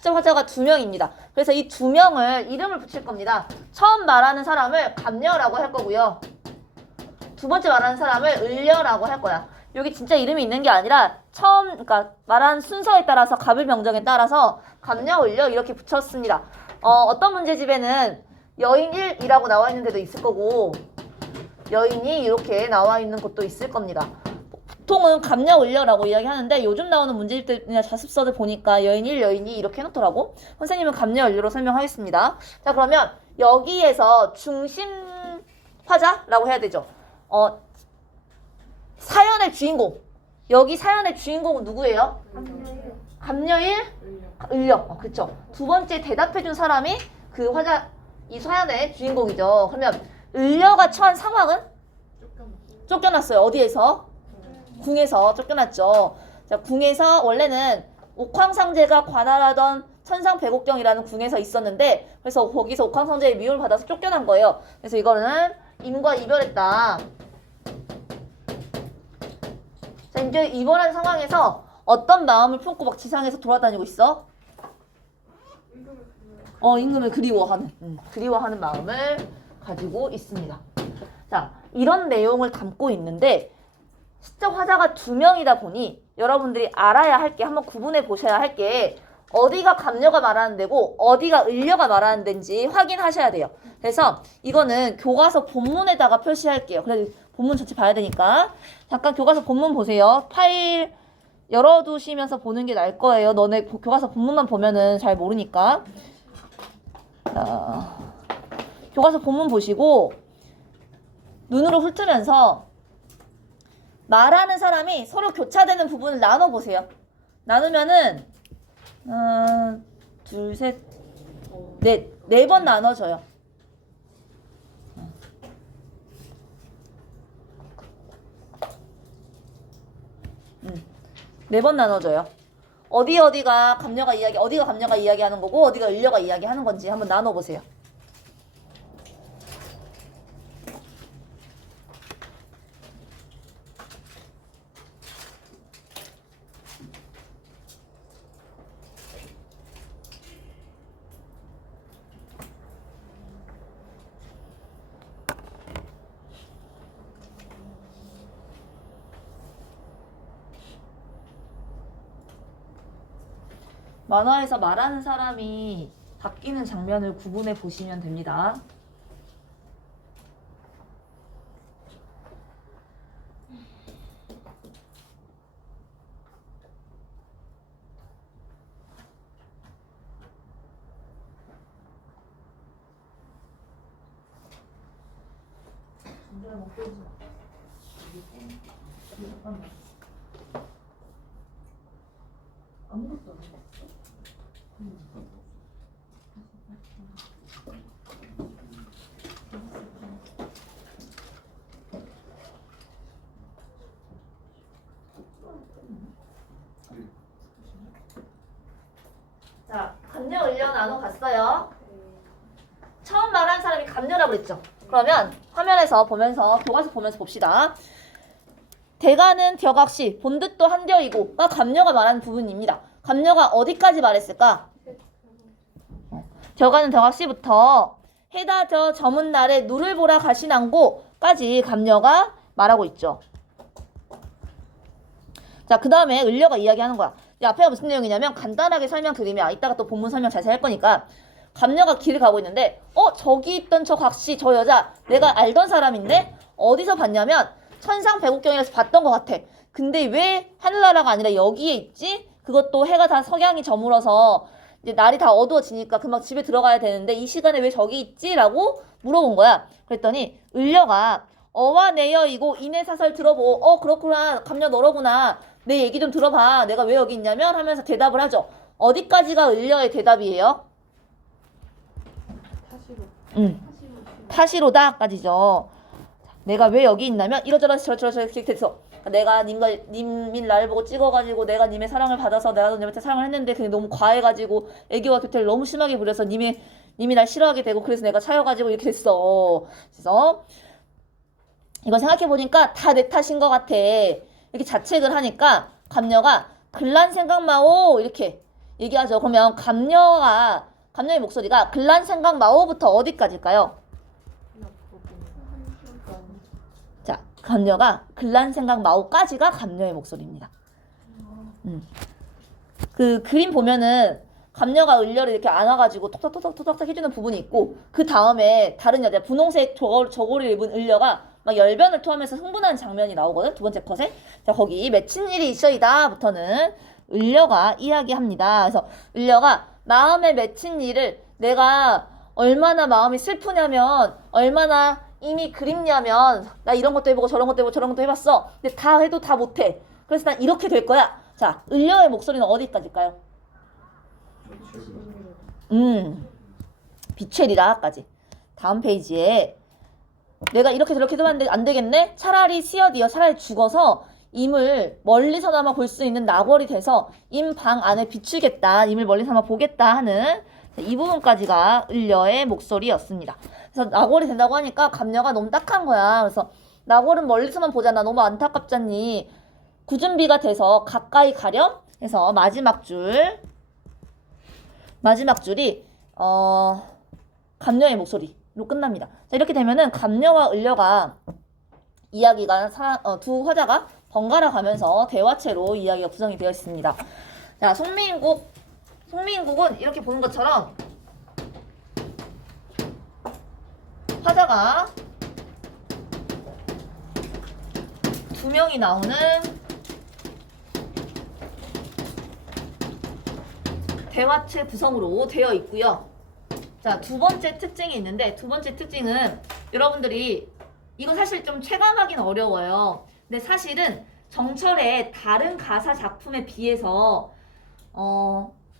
실제 화자가 2명입니다. 그래서 이 2명을 이름을 붙일 겁니다. 처음 말하는 사람을 감녀라고 할 거고요. 두 번째 말하는 사람을 을려라고 할 거야. 여기 진짜 이름이 있는 게 아니라 그러니까 말하는 순서에 따라서 갑을 명정에 따라서 감녀, 을려 이렇게 붙였습니다. 어떤 문제집에는 여인 1이라고 나와 있는 데도 있을 거고 여인이 이렇게 나와 있는 곳도 있을 겁니다. 보통은 감녀, 을려라고 이야기하는데 요즘 나오는 문제집들이나 자습서들 보니까 여인 1, 여인 2 이렇게 해놓더라고. 선생님은 감녀, 을려로 설명하겠습니다. 자, 그러면 여기에서 중심 화자라고 해야 되죠. 사연의 주인공. 여기 사연의 주인공은 누구예요? 감녀일, 을려. 그쵸. 두 번째 대답해준 사람이 그 화자, 이 사연의 주인공이죠. 그러면 을려가 처한 상황은? 쫓겨났어요. 어디에서? 궁에서 쫓겨났죠. 자, 궁에서 원래는 옥황상제가 관할하던 천상백옥경이라는 궁에서 있었는데 그래서 거기서 옥황상제의 미움을 받아서 쫓겨난 거예요. 그래서 이거는 임과 이별했다. 자, 이제 이번한 상황에서 어떤 마음을 품고 막 지상에서 돌아다니고 있어? 임금을 그리워하는 마음을 가지고 있습니다. 자, 이런 내용을 담고 있는데 시적 화자가 2명이다 보니 여러분들이 알아야 할 게 한번 구분해 보셔야 할 게 어디가 감녀가 말하는 데고 어디가 을려가 말하는 데인지 확인하셔야 돼요. 그래서 이거는 교과서 본문에다가 표시할게요. 그래서 본문 전체 봐야 되니까 잠깐 교과서 본문 보세요. 파일 열어두시면서 보는 게 나을 거예요. 너네 교과서 본문만 보면은 잘 모르니까. 교과서 본문 보시고 눈으로 훑으면서 말하는 사람이 서로 교차되는 부분을 나눠보세요. 나누면은 둘, 셋, 넷, 4번 나눠져요. 네 번 나눠져요. 어디가 감녀가 이야기하는 거고 어디가 을려가 이야기하는 건지 한번 나눠보세요. 만화에서 말하는 사람이 바뀌는 장면을 구분해 보시면 됩니다. 아무것도 안 했어. 자, 감녀, 을려 나눠 갔어요. 처음 말한 사람이 감녀라고 그랬죠. 그러면 화면에서 보면서 교과서 보면서 봅시다. 대가는 격악시 본뜻도 한뎌이고가 감녀가 말하는 부분입니다. 감녀가 어디까지 말했을까? 격아는 격악시부터 해다 저 저문 날에 누를 보라 가시난고까지 감녀가 말하고 있죠. 자, 그 다음에 을려가 이야기하는 거야. 이 앞에가 무슨 내용이냐면 간단하게 설명드리면 이따가 또 본문 설명 자세히 할 거니까 감녀가 길을 가고 있는데 저기 있던 저 곽씨 저 여자 내가 알던 사람인데 어디서 봤냐면 천상백옥경에서 봤던 것 같아. 근데 왜 하늘나라가 아니라 여기에 있지? 그것도 해가 다 석양이 저물어서 이제 날이 다 어두워지니까 금방 집에 들어가야 되는데 이 시간에 왜 저기 있지? 라고 물어본 거야. 그랬더니 을려가 어와 내여이고 인해사설 들어보. 그렇구나. 감녀 너로구나. 내 얘기 좀 들어봐. 내가 왜 여기 있냐면 하면서 대답을 하죠. 어디까지가 을려의 대답이에요? 타시로다까지죠. 내가 왜 여기 있냐면 이러저러서 저러저러 이렇게 돼서 내가 님이 나를 보고 찍어가지고 내가 님의 사랑을 받아서 내가 님한테 사랑을 했는데 그게 너무 과해가지고 애교와 교태를 너무 심하게 부려서 님이 날 싫어하게 되고 그래서 내가 차여가지고 이렇게 됐어. 그래서 이거 생각해보니까 다 내 탓인 것 같아. 이렇게 자책을 하니까 감녀가 글란 생각 마오 이렇게 얘기하죠. 그러면 감녀의 목소리가 글란 생각 마오부터 어디까지일까요? 자, 감녀가 글란 생각 마오까지가 감녀의 목소리입니다. 그 그림 보면은 감녀가 을려를 이렇게 안아가지고 톡톡톡톡톡 해주는 부분이 있고 그 다음에 다른 여자 분홍색 저고리를 입은 을려가 막 열변을 토하면서 흥분하는 장면이 나오거든. 두 번째 컷에. 자, 거기 맺힌 일이 있어이다 부터는 을려가 이야기합니다. 그래서 을려가 마음에 맺힌 일을 내가 얼마나 마음이 슬프냐면 얼마나 이미 그립냐면 나 이런 것도 해보고 저런 것도 해보고 저런 것도 해봤어. 근데 다 해도 다 못해. 그래서 난 이렇게 될 거야. 자, 을려의 목소리는 어디까지일까요? 비첼이라까지. 다음 페이지에 내가 이렇게 저렇게 하면 안 되겠네? 차라리 시어디어 차라리 죽어서 임을 멀리서나마 볼 수 있는 나궐이 돼서 임 방 안에 비추겠다. 임을 멀리서나마 보겠다 하는 이 부분까지가 을려의 목소리였습니다. 그래서 나궐이 된다고 하니까 감녀가 너무 딱한 거야. 그래서 나궐은 멀리서만 보잖아. 너무 안타깝잖니. 구준비가 돼서 가까이 가렴 해서 마지막 줄이 감녀의 목소리로 끝납니다. 자, 이렇게 되면은 감녀와 을려가 이야기가 두 화자가 번갈아 가면서 대화체로 이야기가 구성이 되어 있습니다. 자, 송미인국은 이렇게 보는 것처럼 화자가 두 명이 나오는 대화체 구성으로 되어 있고요. 자, 두 번째 특징이 있는데 두 번째 특징은 여러분들이 이거 사실 좀 체감하기는 어려워요. 근데 사실은 정철의 다른 가사 작품에 비해서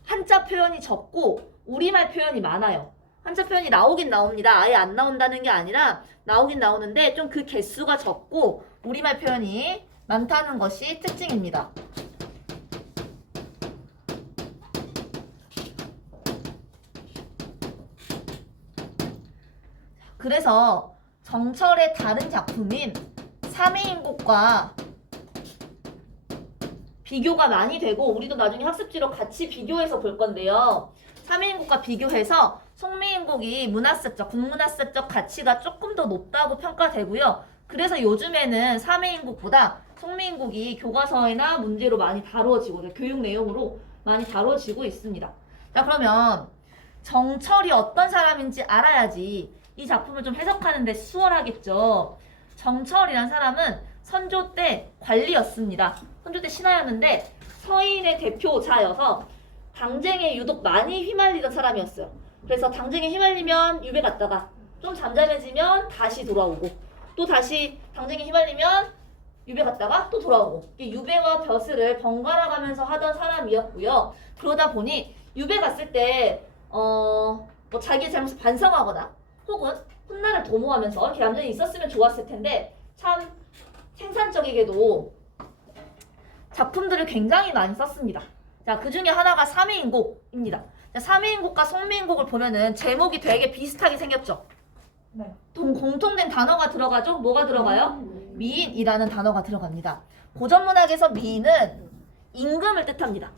한자 표현이 적고 우리말 표현이 많아요. 한자 표현이 나오긴 나옵니다. 아예 안 나온다는 게 아니라 나오긴 나오는데 좀 그 개수가 적고 우리말 표현이 많다는 것이 특징입니다. 그래서 정철의 다른 작품인 삼해인국과 비교가 많이 되고 우리도 나중에 학습지로 같이 비교해서 볼 건데요. 삼해인국과 비교해서 송미인국이 문화사적, 국문화사적 가치가 조금 더 높다고 평가되고요. 그래서 요즘에는 삼해인국보다 송미인국이 교과서나 문제로 많이 다루어지고 교육 내용으로 많이 다루어지고 있습니다. 자, 그러면 정철이 어떤 사람인지 알아야지 이 작품을 좀 해석하는 데 수월하겠죠. 정철이란 사람은 선조 때 관리였습니다. 선조 때 신하였는데 서인의 대표자여서 당쟁에 유독 많이 휘말리던 사람이었어요. 그래서 당쟁에 휘말리면 유배 갔다가 좀 잠잠해지면 다시 돌아오고 또 다시 당쟁에 휘말리면 유배 갔다가 또 돌아오고 유배와 벼슬을 번갈아 가면서 하던 사람이었고요. 그러다 보니 유배 갔을 때 뭐 자기의 잘못을 반성하거나 혹은 훗날을 도모하면서 이렇게 얌전히 있었으면 좋았을 텐데 참 생산적이게도 작품들을 굉장히 많이 썼습니다. 자, 그 중에 하나가 삼해인국입니다. 삼해인국과 송미인국을 보면은 제목이 되게 비슷하게 생겼죠? 네. 공통된 단어가 들어가죠? 뭐가 들어가요? 미인이라는 단어가 들어갑니다. 고전문학에서 미인은 임금을 뜻합니다.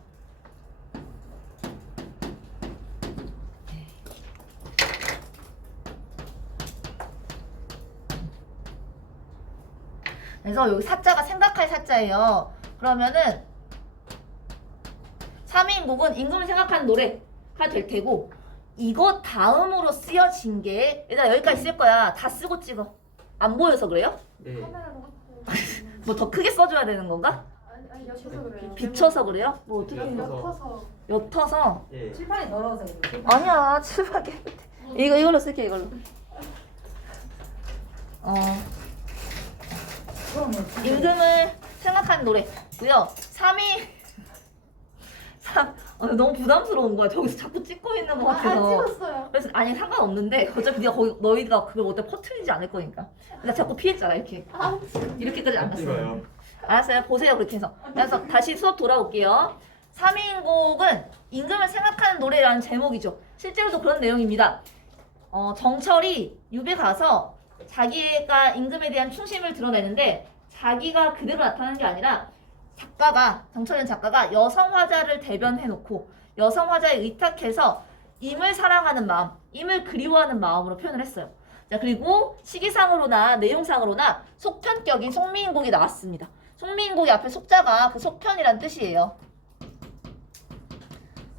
그래서 여기 사자가 생각할 사자예요. 그러면은 삼해인국은 임금을 생각하는 노래가 될 테고 이거 다음으로 쓰여진 게 일단 여기까지 쓸 거야. 다 쓰고 찍어. 안 보여서 그래요? 네. 뭐 더 크게 써줘야 되는 건가? 아니 옅어서 그래요. 비춰서 그래요? 뭐 어떻게 해요? 옅어서. 옅어서? 예. 칠판이 더러워서 그래요. 아니야, 칠하게. 이걸로 쓸게, 이걸로. 임금을 생각하는 노래고요. 3위 너무 부담스러운 거야. 저기서 자꾸 찍고 있는 것 같아서. 안 찍었어요. 그래서 아니 상관없는데 어차피 네가 너희가 그걸 어때 퍼뜨리지 않을 거니까. 나 자꾸 피했잖아 이렇게. 이렇게까지 안 갔어요. 찍어요. 알았어요. 보세요 그렇게 해서. 그래서 다시 수업 돌아올게요. 3인곡은 임금을 생각하는 노래라는 제목이죠. 실제로도 그런 내용입니다. 정철이 유배 가서 자기가 임금에 대한 충심을 드러내는데 자기가 그대로 나타나는 게 아니라 정철이라는 작가가 여성 화자를 대변해놓고 여성 화자에 의탁해서 임을 사랑하는 마음, 임을 그리워하는 마음으로 표현을 했어요. 자, 그리고 시기상으로나 내용상으로나 속편격인 송미인곡이 나왔습니다. 송미인곡이 앞에 속자가 그 속편이란 뜻이에요.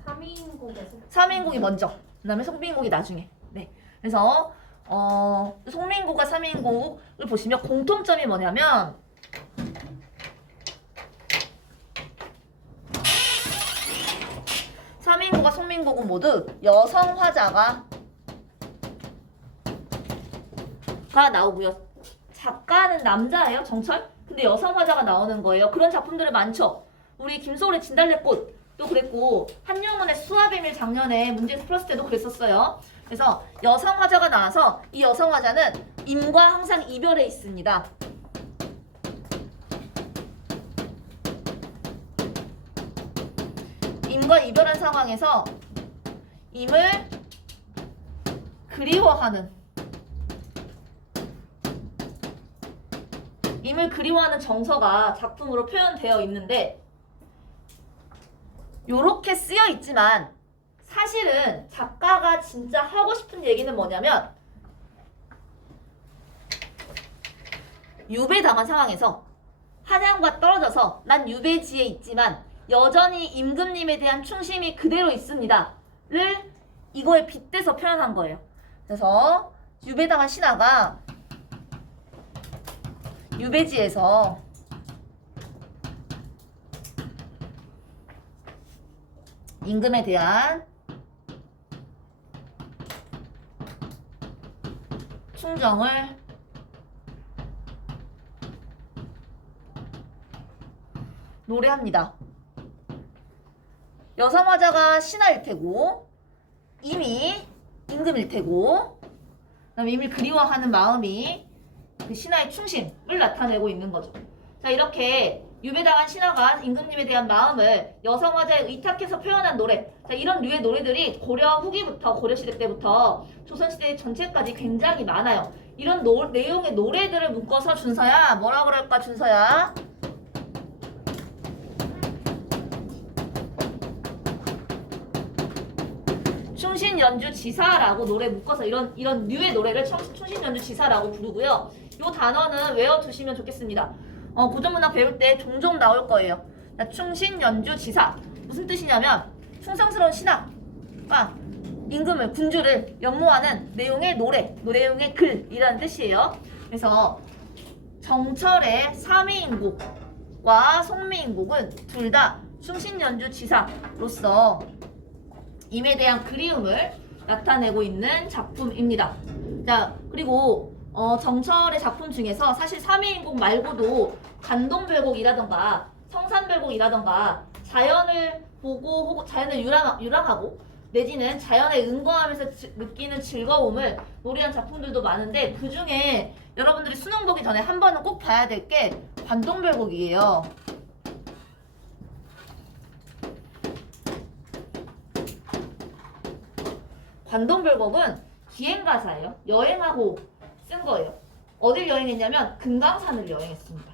3인곡에서 3인곡이 먼저, 그 다음에 송미인곡이 나중에. 네. 그래서 송미인곡과 3인곡을 보시면 공통점이 뭐냐면 삼인곡과 송민곡은 모두 여성 화자가 나오고요. 작가는 남자예요, 정철. 근데 여성 화자가 나오는 거예요. 그런 작품들이 많죠. 우리 김소울의 진달래꽃도 그랬고 한영문의 수화비밀 작년에 문제에서 풀었을 때도 그랬었어요. 그래서 여성 화자가 나와서 이 여성 화자는 임과 항상 이별해 있습니다. 임과 이별한 상황에서 임을 그리워하는 정서가 작품으로 표현되어 있는데 요렇게 쓰여 있지만 사실은 작가가 진짜 하고 싶은 얘기는 뭐냐면 유배당한 상황에서 한양과 떨어져서 난 유배지에 있지만 여전히 임금님에 대한 충심이 그대로 있습니다. 를 이거에 빗대서 표현한 거예요. 그래서 유배당한 신하가 유배지에서 임금에 대한 충정을 노래합니다. 여성 화자가 신하일 테고 임이 임금일 테고 그다음에 임을 그리워하는 마음이 그 신하의 충심을 나타내고 있는 거죠. 자, 이렇게 유배당한 신하가 임금님에 대한 마음을 여성 화자에 의탁해서 표현한 노래. 자, 이런 류의 노래들이 고려 후기부터 고려시대 때부터 조선시대 전체까지 굉장히 많아요. 이런 내용의 노래들을 묶어서 준서야 뭐라 그럴까 준서야? 충신연주지사라고 노래 묶어서 이런 류의 노래를 충신연주지사라고 부르고요. 이 단어는 외워두시면 좋겠습니다. 고전문학 배울 때 종종 나올 거예요. 충신연주지사 무슨 뜻이냐면 충성스러운 신하가 임금을 군주를 연모하는 내용의 내용의 글이라는 뜻이에요. 그래서 정철의 삼위인곡과 송미인곡은 둘 다 충신연주지사로서 임에 대한 그리움을 나타내고 있는 작품입니다. 자, 그리고 정철의 작품 중에서 사실 삼위인곡 말고도 관동별곡이라던가 성산별곡이라던가 자연을 보고 혹은 자연을 유랑하고 내지는 자연에 응거하면서 느끼는 즐거움을 노래한 작품들도 많은데 그 중에 여러분들이 수능 보기 전에 한 번은 꼭 봐야 될 게 관동별곡이에요. 관동별곡은 기행가사예요. 여행하고 쓴 거예요. 어딜 여행했냐면 금강산을 여행했습니다.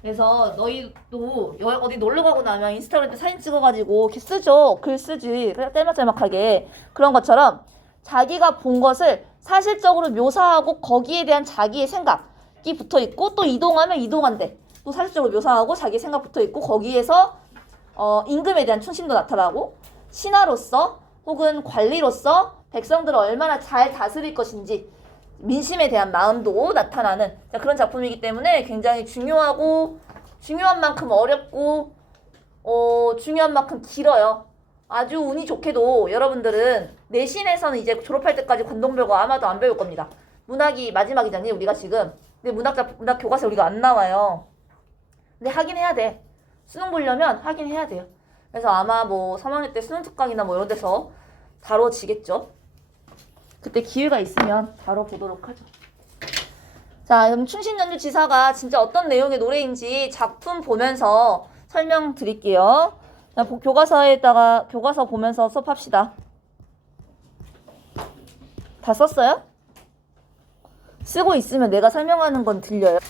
그래서 너희도 어디 놀러 가고 나면 인스타그램 때 사진 찍어가지고 이렇게 쓰죠. 글 쓰지. 짤막짤막하게. 그런 것처럼 자기가 본 것을 사실적으로 묘사하고 거기에 대한 자기의 생각이 붙어있고 또 이동하면 이동한대. 또 사실적으로 묘사하고 자기의 생각 붙어있고 거기에서 임금에 대한 충심도 나타나고 신하로서 혹은 관리로서 백성들을 얼마나 잘 다스릴 것인지 민심에 대한 마음도 나타나는 그런 작품이기 때문에 굉장히 중요한 만큼 어렵고 중요한 만큼 길어요. 아주 운이 좋게도 여러분들은 내신에서는 이제 졸업할 때까지 관동별곡 아마도 안 배울 겁니다. 문학이 마지막이잖니 우리가 지금. 근데 문학 교과서에 우리가 안 나와요. 근데 하긴 해야 돼. 수능 보려면 하긴 해야 돼요. 그래서 아마 뭐 3학년 때 수능 특강이나 뭐 이런 데서 다뤄지겠죠. 그때 기회가 있으면 다뤄보도록 하죠. 자, 그럼 충신연주지사가 진짜 어떤 내용의 노래인지 작품 보면서 설명드릴게요. 자, 교과서 보면서 수업합시다. 다 썼어요? 쓰고 있으면 내가 설명하는 건 들려요.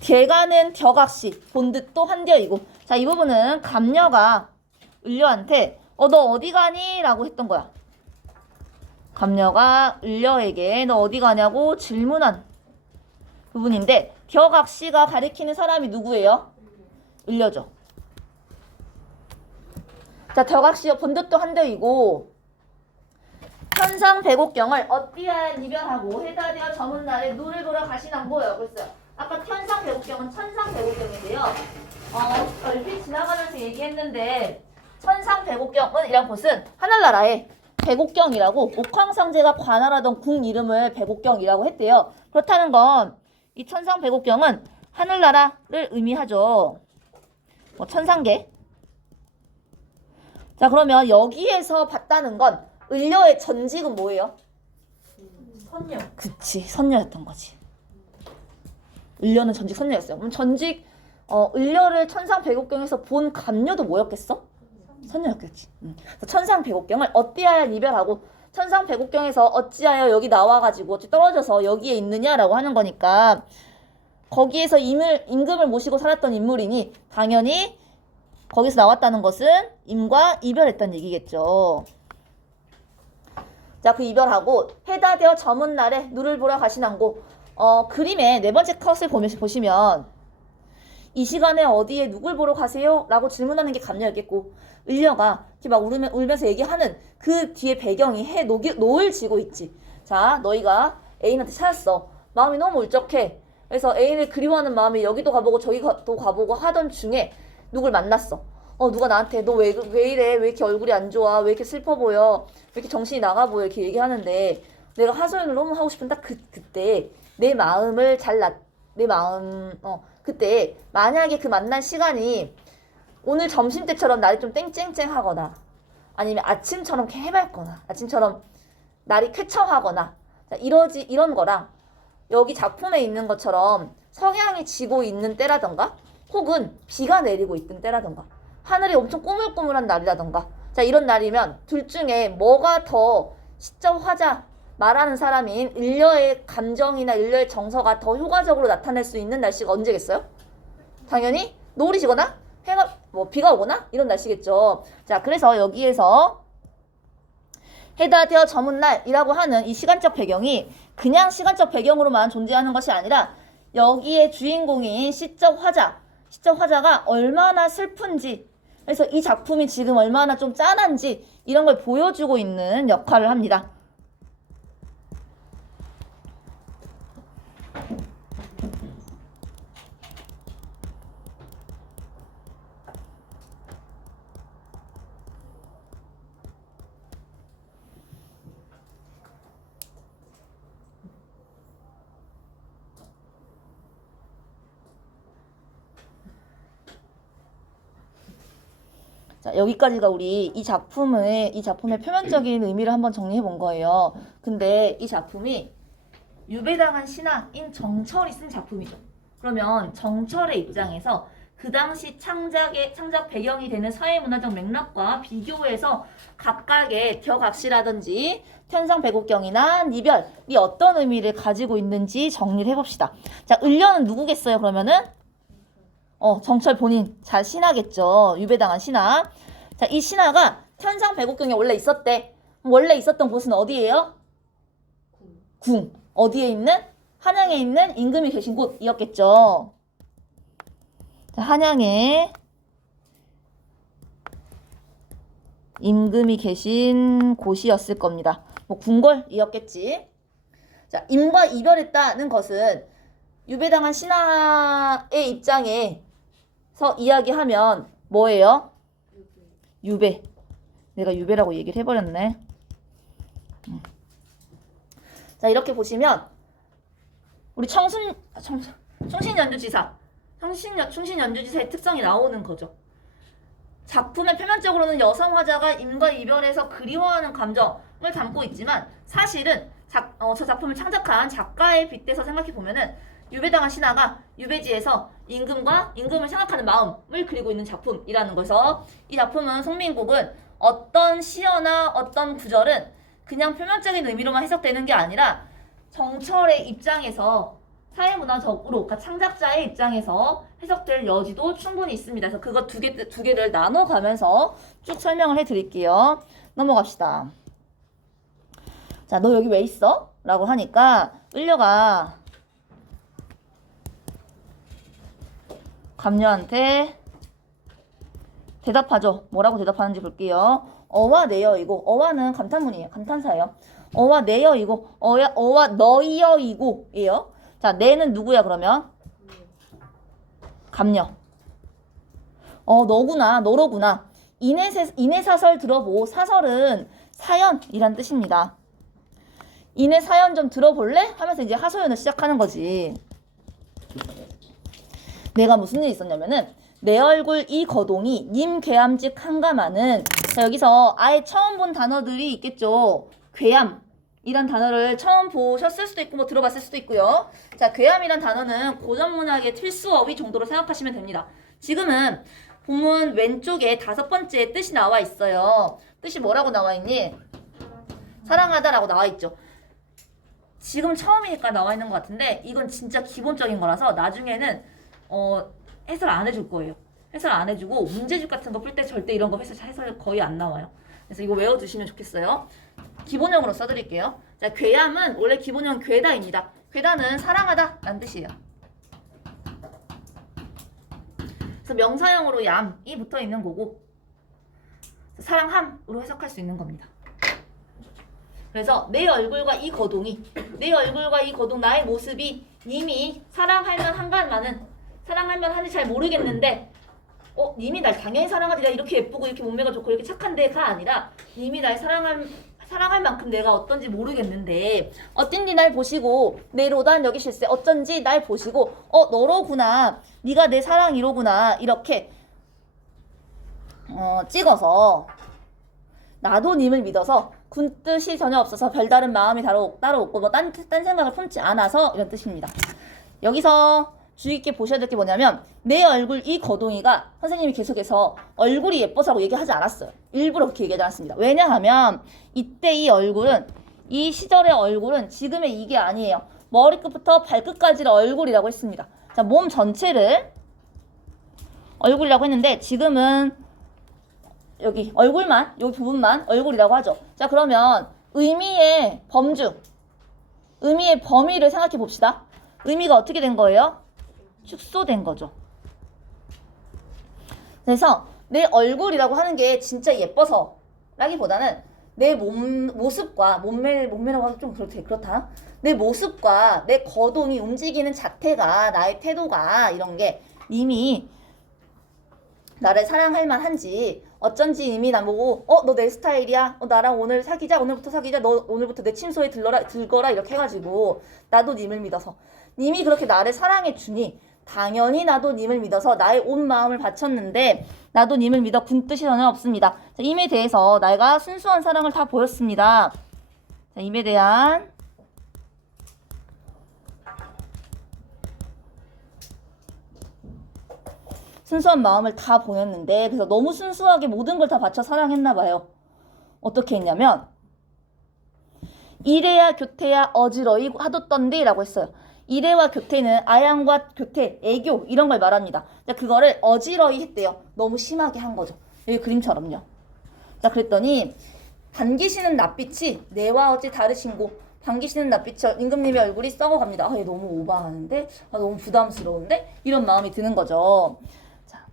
개가는 격악시, 본듯도 한디어이고. 자, 이 부분은 감녀가 을려한테 너 어디 가니? 라고 했던 거야. 감녀가 을려에게 너 어디 가냐고 질문한 부분인데 격악시가 가리키는 사람이 누구예요? 을려죠. 자, 격악시 본뜻도 한대이고 현상 배곡경을 어띠하여 이별하고 해다되어 저문 날에 누를 돌아 가시남고요. 그랬어요. 아까 현상 배곡경은 천상 배곡경인데요. 얼핏 지나가면서 얘기했는데 천상 배곡경은 이란 곳은 하늘나라의 배곡경이라고 옥황상제가 관할하던 궁 이름을 배곡경이라고 했대요. 그렇다는 건 이 천상 배곡경은 하늘나라를 의미하죠. 천상계. 자, 그러면 여기에서 봤다는 건 을려의 전직은 뭐예요? 선녀. 그치, 선녀였던 거지. 을려는 전직 선녀였어요. 그럼 전직 을려를 천상 배곡경에서 본 감녀도 뭐였겠어? 선녀였겠지. 천상 배곡경을 어찌하여 이별하고 천상 배곡경에서 어찌하여 여기 나와가지고 어찌 떨어져서 여기에 있느냐라고 하는 거니까 거기에서 임금을 모시고 살았던 인물이니 당연히 거기서 나왔다는 것은 임과 이별했다는 얘기겠죠. 자, 그 이별하고 해다되어 저문 날에 누를 보러 가시난고 그림의 네 번째 컷을 보시면 이 시간에 어디에 누굴 보러 가세요? 라고 질문하는 게 감녀였겠고 을려가 이렇게 막 울면서 얘기하는 그 뒤에 배경이 노을 지고 있지. 자, 너희가 애인한테 찾았어. 마음이 너무 울적해. 그래서 애인을 그리워하는 마음에 여기도 가보고 저기도 가보고 하던 중에 누굴 만났어. 누가 나한테 너 왜 이래? 왜 이렇게 얼굴이 안 좋아? 왜 이렇게 슬퍼 보여? 왜 이렇게 정신이 나가 보여? 이렇게 얘기하는데 내가 하소연을 너무 하고 싶은 딱 그때 내 마음을 그때 만약에 그 만난 시간이 오늘 점심때처럼 날이 좀 땡쨍쨍하거나 아니면 아침처럼 해맑거나 아침처럼 날이 쾌청하거나 이런 거랑 여기 작품에 있는 것처럼 석양이 지고 있는 때라던가 혹은 비가 내리고 있던 때라던가 하늘이 엄청 꾸물꾸물한 날이라던가 자, 이런 날이면 둘 중에 뭐가 더 시적 화자 말하는 사람인 을려의 감정이나 을려의 정서가 더 효과적으로 나타낼 수 있는 날씨가 언제겠어요? 당연히 노을이지거나 비가 오거나 이런 날씨겠죠. 자, 그래서 여기에서 해다 되어 저문 날이라고 하는 이 시간적 배경이 그냥 시간적 배경으로만 존재하는 것이 아니라 여기에 주인공인 시적 화자가 얼마나 슬픈지 그래서 이 작품이 지금 얼마나 좀 짠한지 이런 걸 보여주고 있는 역할을 합니다. 자, 여기까지가 우리 이 작품의 표면적인 의미를 한번 정리해 본 거예요. 근데 이 작품이 유배당한 신하인 정철이 쓴 작품이죠. 그러면 정철의 입장에서 그 당시 창작 배경이 되는 사회문화적 맥락과 비교해서 각각의 격악시라든지 편상 배곡경이나 이별이 어떤 의미를 가지고 있는지 정리를 해봅시다. 자, 을려는 누구겠어요? 그러면은 정철 본인 신하겠죠. 유배당한 신하. 자, 이 신하가 천상 배곡경에 원래 있었대. 원래 있었던 곳은 어디예요? 궁. 어디에 있는? 한양에 있는 임금이 계신 곳이었겠죠. 자, 한양에 임금이 계신 곳이었을 겁니다. 궁궐이었겠지. 자, 임과 이별했다는 것은 유배당한 신하의 입장에서 이야기하면 뭐예요? 유배. 내가 유배라고 얘기를 해버렸네. 자, 이렇게 보시면 우리 충신연주지사의 특성이 나오는 거죠. 작품의 표면적으로는 여성 화자가 임과 이별에서 그리워하는 감정을 담고 있지만 사실은 저 작품을 창작한 작가에 빗대서 생각해 보면은 유배당한 신하가 유배지에서 임금을 생각하는 마음을 그리고 있는 작품이라는 거에서 이 작품은 송민국은 어떤 시어나 어떤 구절은 그냥 표면적인 의미로만 해석되는 게 아니라 정철의 입장에서 사회문화적으로, 그러니까 창작자의 입장에서 해석될 여지도 충분히 있습니다. 그래서 그거 두 개를 나눠가면서 쭉 설명을 해드릴게요. 넘어갑시다. 자, 너 여기 왜 있어? 라고 하니까 을려가 감녀한테 대답하죠. 뭐라고 대답하는지 볼게요. 어와 내여이고, 어와는 감탄문이에요. 감탄사예요. 어와 내여이고, 어와 너희여이고 예요. 자, 내는 누구야 그러면? 감녀. 너구나, 너로구나. 인해사설 들어보. 사설은 사연이란 뜻입니다. 인해 사연 좀 들어볼래? 하면서 이제 하소연을 시작하는 거지. 내가 무슨 일이 있었냐면은 내 얼굴 이 거동이 님 괴함직 한가마는, 자, 여기서 아예 처음 본 단어들이 있겠죠. 괴함이란 단어를 처음 보셨을 수도 있고 뭐 들어봤을 수도 있고요. 자, 괴함이란 단어는 고전문학의 필수어휘 정도로 생각하시면 됩니다. 지금은 본문 왼쪽에 5번째 뜻이 나와 있어요. 뜻이 뭐라고 나와 있니? 사랑하다라고 나와 있죠. 지금 처음이니까 나와 있는 것 같은데 이건 진짜 기본적인 거라서 나중에는 해설 안 해줄 거예요. 해설 안 해주고 문제집 같은 거 풀 때 절대 이런 거 해설 거의 안 나와요. 그래서 이거 외워두시면 좋겠어요. 기본형으로 써드릴게요. 자, 괴함은 원래 기본형 괴다입니다. 괴다는 사랑하다 라는 뜻이에요. 그래서 명사형으로 얌이 붙어 있는 거고 사랑함으로 해석할 수 있는 겁니다. 그래서 내 얼굴과 이 거동이, 내 얼굴과 이 거동, 나의 모습이 님이 사랑할만 한가만은, 사랑할만 한지 잘 모르겠는데 님이 날 당연히 사랑하지, 내가 이렇게 예쁘고 이렇게 몸매가 좋고 이렇게 착한데가 아니라 님이 날 사랑할 만큼 내가 어떤지 모르겠는데 어쩐지 날 보시고 내 로단 여기 실세 어쩐지 날 보시고 너로구나, 네가 내 사랑이로구나 이렇게 찍어서 나도 님을 믿어서 군 뜻이 전혀 없어서 별다른 마음이 따로 없고 뭐 딴 생각을 품지 않아서 이런 뜻입니다. 여기서 주의 깊게 보셔야 될 게 뭐냐면 내 얼굴 이 거동이가 선생님이 계속해서 얼굴이 예뻐서라고 얘기하지 않았어요. 일부러 그렇게 얘기하지 않았습니다. 왜냐하면 이때 이 얼굴은, 이 시절의 얼굴은 지금의 이게 아니에요. 머리끝부터 발끝까지를 얼굴이라고 했습니다. 자, 몸 전체를 얼굴이라고 했는데 지금은 여기 얼굴만, 여기 부분만 얼굴이라고 하죠. 자, 그러면 의미의 범주, 의미의 범위를 생각해 봅시다. 의미가 어떻게 된 거예요? 축소된 거죠. 그래서 내 얼굴이라고 하는 게 진짜 예뻐서 라기보다는 내 모습과 몸매라고 하면 좀 그렇다. 내 모습과 내 거동이 움직이는 자태가, 나의 태도가 이런 게 이미 나를 사랑할 만한지, 어쩐지 이미 나보고 너 내 스타일이야, 나랑 오늘 사귀자, 오늘부터 사귀자, 너 오늘부터 내 침소에 들거라 이렇게 해가지고 나도 님을 믿어서 님이 그렇게 나를 사랑해 주니 당연히 나도 님을 믿어서 나의 온 마음을 바쳤는데 나도 님을 믿어 군 뜻이 전혀 없습니다. 자, 임에 대해서 내가 순수한 사랑을 다 보였습니다. 자, 임에 대한 순수한 마음을 다 보였는데, 그래서 너무 순수하게 모든 걸 다 바쳐 사랑했나 봐요. 어떻게 했냐면 이래야 교태야 어지러이 하뒀던데 라고 했어요. 이래와 교태는 아양과 교태, 애교 이런 걸 말합니다. 자, 그거를 어지러이 했대요. 너무 심하게 한 거죠. 여기 그림처럼요. 자, 그랬더니 반기시는 낯빛이 내와 어찌 다르신고, 반기시는 낯빛이 임금님의 얼굴이 썩어갑니다. 얘 너무 오버하는데, 너무 부담스러운데 이런 마음이 드는 거죠. 자,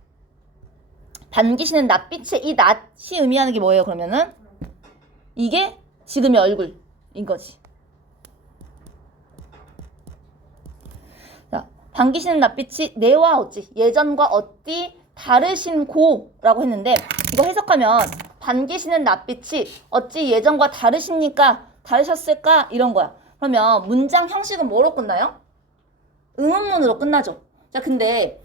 반기시는 낯빛의 이 낯이 의미하는 게 뭐예요? 그러면은 이게 지금의 얼굴인 거지. 자, 반기시는 낯빛이 내와 어찌, 예전과 어찌 다르신고라고 했는데 이거 해석하면 반기시는 낯빛이 어찌 예전과 다르십니까? 다르셨을까? 이런 거야. 그러면 문장 형식은 뭐로 끝나요? 의문문으로 끝나죠. 자, 근데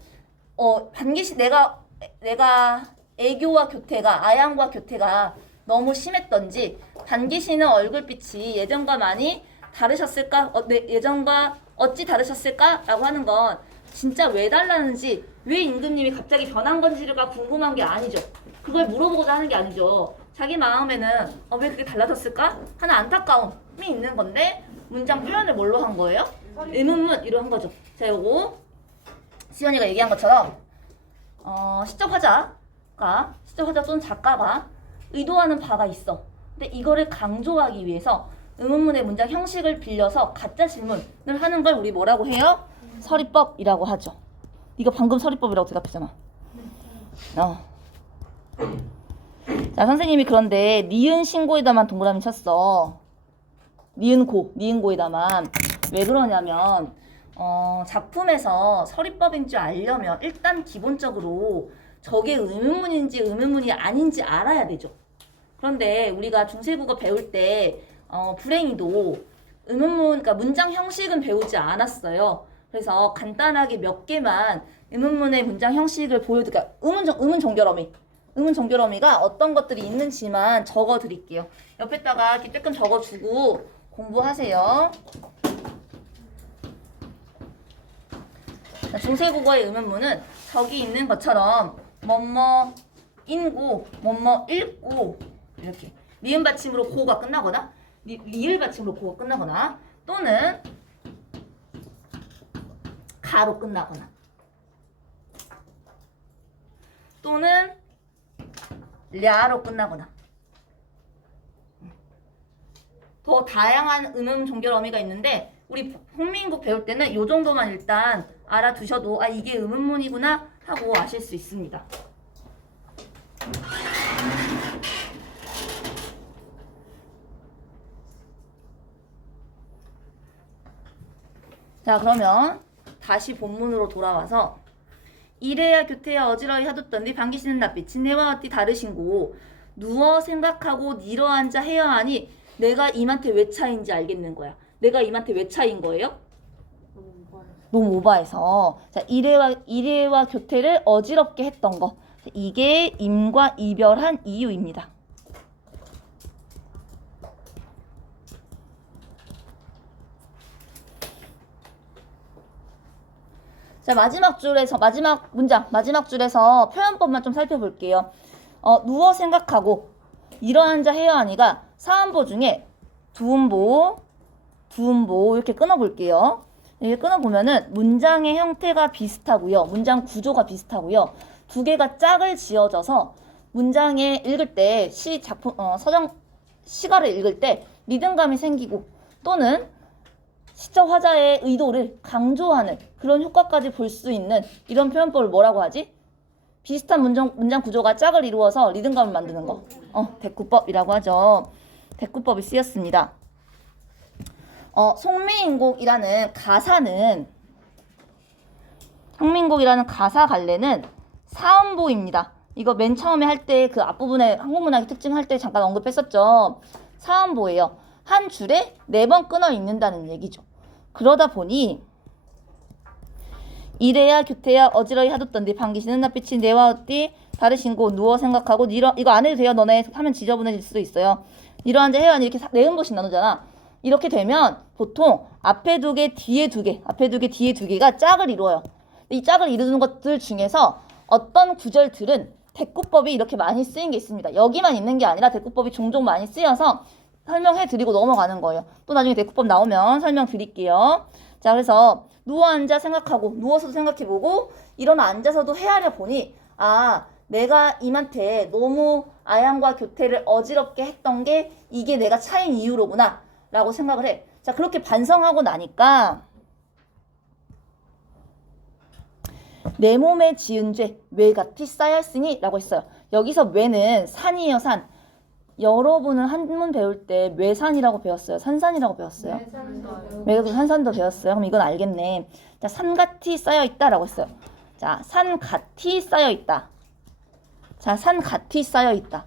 내가 애교와 교태가, 아양과 교태가 너무 심했던지 반기시는 얼굴빛이 예전과 많이 다르셨을까? 예전과 어찌 다르셨을까? 라고 하는 건 진짜 왜 달랐는지, 왜 임금님이 갑자기 변한 건지가 궁금한 게 아니죠. 그걸 물어보고자 하는 게 아니죠. 자기 마음에는 왜 그게 달라졌을까? 하는 안타까움이 있는 건데 문장 표현을 뭘로 한 거예요? 의문문 이런 거죠. 자, 요거 시연이가 얘기한 것처럼 시적 화자가 또는 작가가 의도하는 바가 있어. 근데 이거를 강조하기 위해서 의문문의 문장 형식을 빌려서 가짜 질문을 하는 걸 우리 뭐라고 해요? 서리법이라고 하죠. 이거 방금 서리법이라고 대답했잖아. 자, 선생님이 그런데 니은 신고에다만 동그라미 쳤어. 니은고에다만. 왜 그러냐면 작품에서 서리법인 줄 알려면 일단 기본적으로 저게 의문문인지 의문문이 아닌지 알아야 되죠. 그런데 우리가 중세국어 배울 때 불행히도 의문문, 그러니까 문장 형식은 배우지 않았어요. 그래서 간단하게 몇 개만 의문문의 문장 형식을 보여드릴게요. 의문 종결어미가 어떤 것들이 있는지만 적어 드릴게요. 옆에다가 이렇게 조금 적어주고 공부하세요. 중세국어의 의문문은 저기 있는 것처럼 뭐뭐 인고, 뭐뭐 읽고 이렇게 니은 받침으로 고가 끝나거나 리을 받침으로 고가 끝나거나 또는 가로 끝나거나 또는 랴로 끝나거나 더 다양한 의문 종결 어미가 있는데 우리 홍민국 배울 때는 이 정도만 일단 알아두셔도 이게 의문문이구나 하고 아실 수 있습니다. 자, 그러면 다시 본문으로 돌아와서 이래야 교태야 어지러이 하뒀던디 반기시는 낯빛이 내와 어띠 다르신고 누워 생각하고 니러앉아 해야 하니 내가 임한테 왜 차인지 알겠는 거야. 내가 임한테 왜 차인 거예요? 너무 오바해서. 자, 이래와 교태를 어지럽게 했던 거. 이게 임과 이별한 이유입니다. 자, 마지막 줄에서 표현법만 좀 살펴볼게요. 누워 생각하고 일어앉아 해야 하니가 사음보 중에 두음보 이렇게 끊어볼게요. 이렇게 끊어보면은 문장의 형태가 비슷하고요. 문장 구조가 비슷하고요. 두 개가 짝을 지어져서 문장에 읽을 때 시가를 읽을 때 리듬감이 생기고 또는 시적 화자의 의도를 강조하는 그런 효과까지 볼 수 있는 이런 표현법을 뭐라고 하지? 비슷한 문장 구조가 짝을 이루어서 리듬감을 만드는 거. 대꾸법이라고 하죠. 대꾸법이 쓰였습니다. 송민곡이라는 가사 갈래는 사음보입니다. 이거 맨 처음에 할 때 그 앞부분에 한국문학의 특징 할 때 잠깐 언급했었죠. 사음보예요. 한 줄에 4번 끊어 읽는다는 얘기죠. 그러다 보니 이래야 교태야 어지러이 하뒀던디 반기시는 낯빛이 내와 어띠 다르신고 누워 생각하고 이거 안 해도 돼요. 너네 하면 지저분해질 수도 있어요. 이러한자 해야 이렇게 네음보씩 나누잖아. 이렇게 되면 보통 앞에 2개 뒤에 2개 뒤에 2개가 짝을 이루어요. 이 짝을 이루는 것들 중에서 어떤 구절들은 대꾸법이 이렇게 많이 쓰인 게 있습니다. 여기만 있는 게 아니라 대꾸법이 종종 많이 쓰여서 설명해드리고 넘어가는 거예요. 또 나중에 대꾸법 나오면 설명드릴게요. 자, 그래서 누워 앉아 생각하고 누워서도 생각해보고 일어나 앉아서도 헤아려 보니 내가 임한테 너무 아양과 교태를 어지럽게 했던 게 이게 내가 차인 이유로구나 라고 생각을 해. 자, 그렇게 반성하고 나니까 내 몸에 지은 죄 외같이 쌓였으니 라고 했어요. 여기서 외는 산이에요. 산. 여러분은 한문 배울 때 외산이라고 배웠어요? 산산이라고 배웠어요? 외도 산산도 배웠어요? 그럼 이건 알겠네. 자, 산같이 쌓여있다 라고 했어요. 자, 산같이 쌓여있다. 자, 산같이 쌓여있다.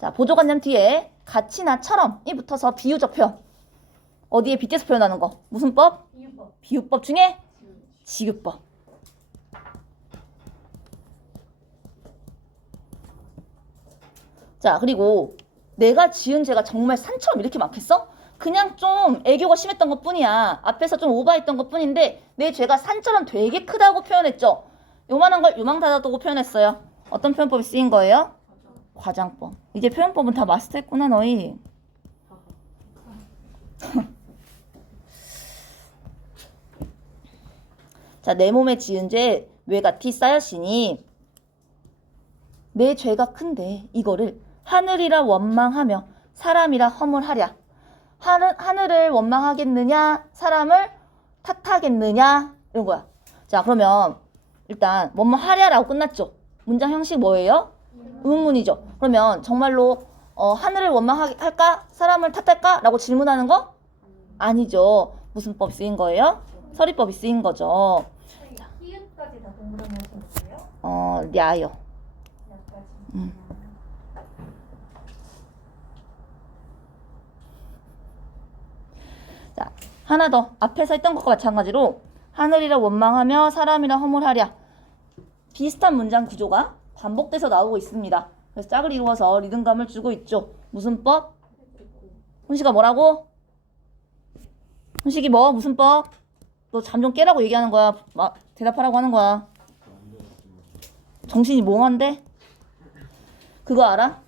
자, 보조관념 뒤에 같이나처럼이 붙어서 비유적 표현. 어디에 빗대서 표현하는 거? 무슨 법? 비유법 중에 지유법. 자, 그리고 내가 지은 죄가 정말 산처럼 이렇게 많겠어? 그냥 좀 애교가 심했던 것 뿐이야. 앞에서 좀 오버했던 것 뿐인데 내 죄가 산처럼 되게 크다고 표현했죠. 요만한 걸 유망다다고 표현했어요. 어떤 표현법이 쓰인 거예요? 과장법. 이제 표현법은 다 마스터했구나 너희. 자, 내 몸에 지은 죄 외같이 쌓였으니 내 죄가 큰데 이거를 하늘이라 원망하며 사람이라 허물하랴. 하늘을 원망하겠느냐, 사람을 탓하겠느냐, 이런 거야. 자, 그러면 일단 원망하랴라고 끝났죠. 문장 형식 뭐예요? 의문문이죠. 그러면 정말로 하늘을 원망할까? 사람을 탓할까? 라고 질문하는 거? 아니죠. 무슨 법이 쓰인 거예요? 서리법이 쓰인 거죠. 히읗까지 다 동그라미 하신 거예요? 랴요. 약까지. 자, 하나 더. 앞에서 했던 것과 마찬가지로 하늘이라 원망하며 사람이라 허물하랴. 비슷한 문장 구조가 반복돼서 나오고 있습니다. 그래서 짝을 이루어서 리듬감을 주고 있죠. 무슨 법? 훈식아 뭐라고? 훈식이 뭐? 무슨 법? 너 잠 좀 깨라고 얘기하는 거야. 대답하라고 하는 거야. 정신이 몽한데? 그거 알아?